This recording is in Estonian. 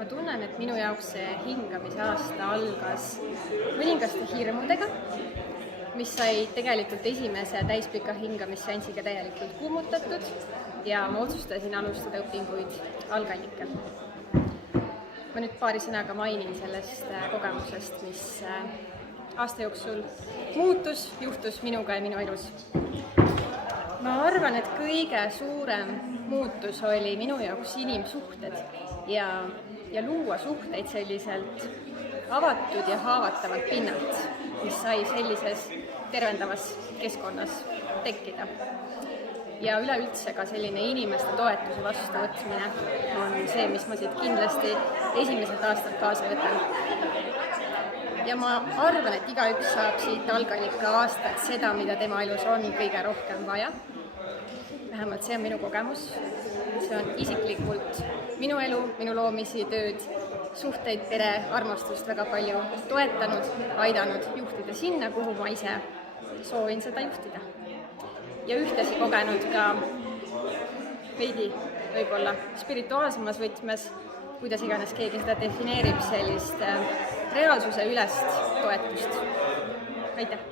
ma tunnen, et minu jaoks see hingamise aasta algas mõningaste hirmudega, mis sai tegelikult esimese täispika hingamisseansiga täielikult kuumutatud ja ma otsustasin alustada õpinguid algallikal. Ma nüüd paari sõnaga mainin sellest kogemusest, mis aasta jooksul juhtus minuga ja minu elus. Ma arvan, et kõige suurem muutus oli minu jaoks inimsuhted ja luua suhteid selliselt avatud ja haavatavalt pinnalt, mis sai sellises tervendavas keskkonnas tekkida. Ja üleüldse ka selline inimeste toetuse vastuvõtmine on see, mis ma siit kindlasti esimesed aastad kaasa võtan. Ja ma arvan, et igaüks saab siit algallika aastat seda, mida tema elus on kõige rohkem vaja. Vähemalt see on minu kogemus. See on isiklikult minu elu, minu loomisi, tööd, suhteid, pere, armastust väga palju toetanud, aidanud juhtida sinna, kuhu ma ise soovin seda juhtida. Ja ühtlasi kogenud ka veidi võib-olla spirituaalsemas võtmes, kuidas iganes keegi seda defineerib, sellist reaalsuse ülest toetust. Aitäh!